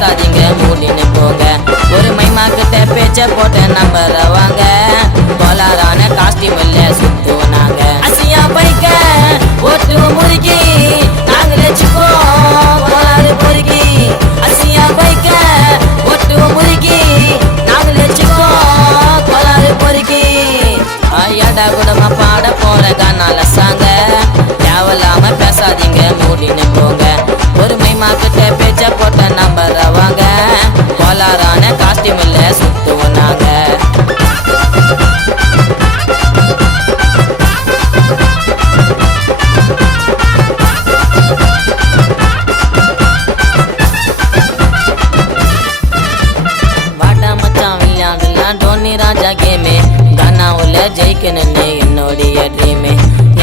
பேசாதீங்க மூடின்னு போங்க ஒரு மைமா கிட்ட பேச்ச போட்ட நம்புறவாங்க கோளாறான காஸ்டியூம் இல்ல சுத்துனாங்க அசியா பைக்க ஓட்டு முறுக்கி நாங்களே சிப்போம் கோளாறு பொறுக்கி அசியா பைக்க ஓட்டு முறுக்கி நாங்களே சிப்போம் கோளாறு பொறுக்கி ஐயாடா குடமா பாட போற கானால சாங்க தேவலாம பேசாதீங்க மூடின்னு போங்க ஒரு மைமா கிட்ட பேச்ச போட்ட நம்புறவாங்க கோளாறான காஸ்டியூம் இல்ல சுத்துனாங்க டோனி ராஜா கேமே கனாவுல ஜெயிக்கணும்னு என்னுடைய ட்ரீமே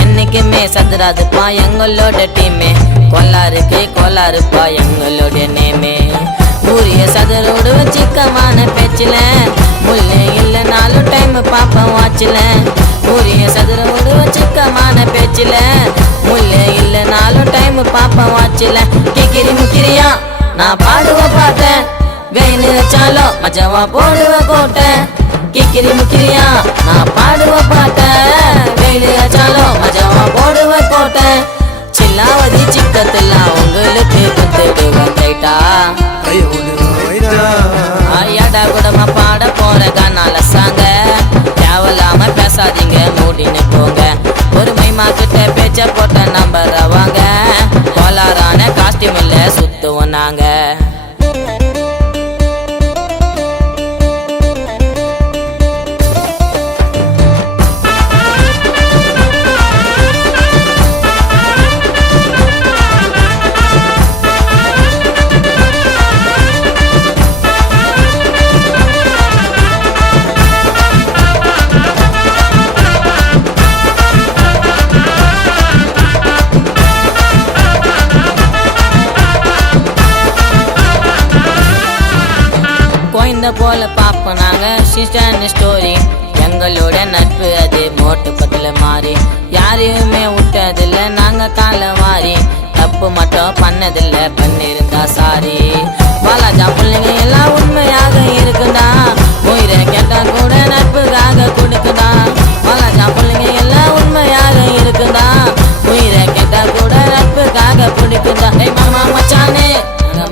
என்னைக்குமே சதுராதுப்பா எங்களோட டீமே கோளாறுப்பா எங்களோட நேமே ஊரிய சதுரோடு சிக்கமான பேச்சில முள்ளே இல்லைனாலும் டைம் பாப்பேன் வாட்சில ஊரிய சதுரோடு சிக்கமான பேச்சில முள்ளே இல்லைனாலும் டைம் பாப்பேன் வாட்சில கிக்கிரி முக்கிரியா நான் பாடுவ பார்த்தேன் வெயின்னு வச்சாலும் மஜாவா போடுவ கோட்டை கிக்கிரி முக்கிரியா நான் பாடுவ பாட்டேன் வெயின்னு வச்சாலும் மஜாவா போடுவ கோட்டை சில்லாவதி சிக்கத்தெல்லாம் உங்களுக்கு குத்துடுவேன் ரைட்டா ஐயாடா குடமா பாட போற கானால சாங்க தேவலாம பேசாதீங்க மூடின்னு போங்க ஒரு மைமா கிட்ட பேச்ச போட்ட நம்புறவாங்க கோளாறான காஸ்டியூம் இல்ல சுத்துவோம் நாங்க போல பாப்போம் நாங்க சிஸ்டன் ஸ்டோரி எங்களோட நட்பு அது மோட்டு பத்துல மாறி யாரையுமே விட்டதில்ல நாங்க கால மாறி தப்பு மட்டும் பண்ணதில்ல பண்ணிருந்தா சாரி பாலாஜா பிள்ளைங்க எல்லாம் உண்மையாக இருக்குதா உயிரை கேட்டா கூட நட்புக்காக கொடுக்குதா பாலாஜா பிள்ளைங்க எல்லாம் உண்மையாக இருக்குதா உயிரை கேட்டா கூட நட்புக்காக பிடிக்குதா மாமா மச்சானே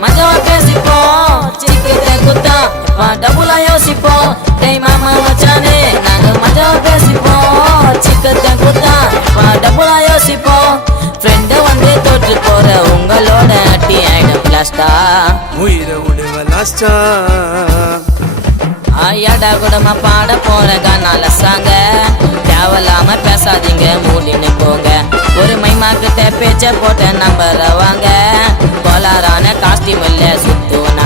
மஜாவா பேசிப்போம் சிக்கத்தை குத்தா டபுளா யோசிப்போம் டேய் மாமா மச்சானே நாங்க மஜாவா பேசிப்போம் சிக்கத்தை குத்தா டபுளா யோசிப்போம் ஃப்ரெண்ட வந்து தோற்று போற உங்களோட அட்டி ஆயிடும் பிளாஸ்டா உயிரை விடுவ லாஸ்டா ஐயாடா குடமா பாட போற கானால சாங்க தேவலாம பேசாதீங்க மூடின்னு போங்க ஒரு மைமா கிட்ட பேச்ச போட்ட நம்புறவாங்க கோளாறான காஸ்டியூம் இல்ல சுத்துவனா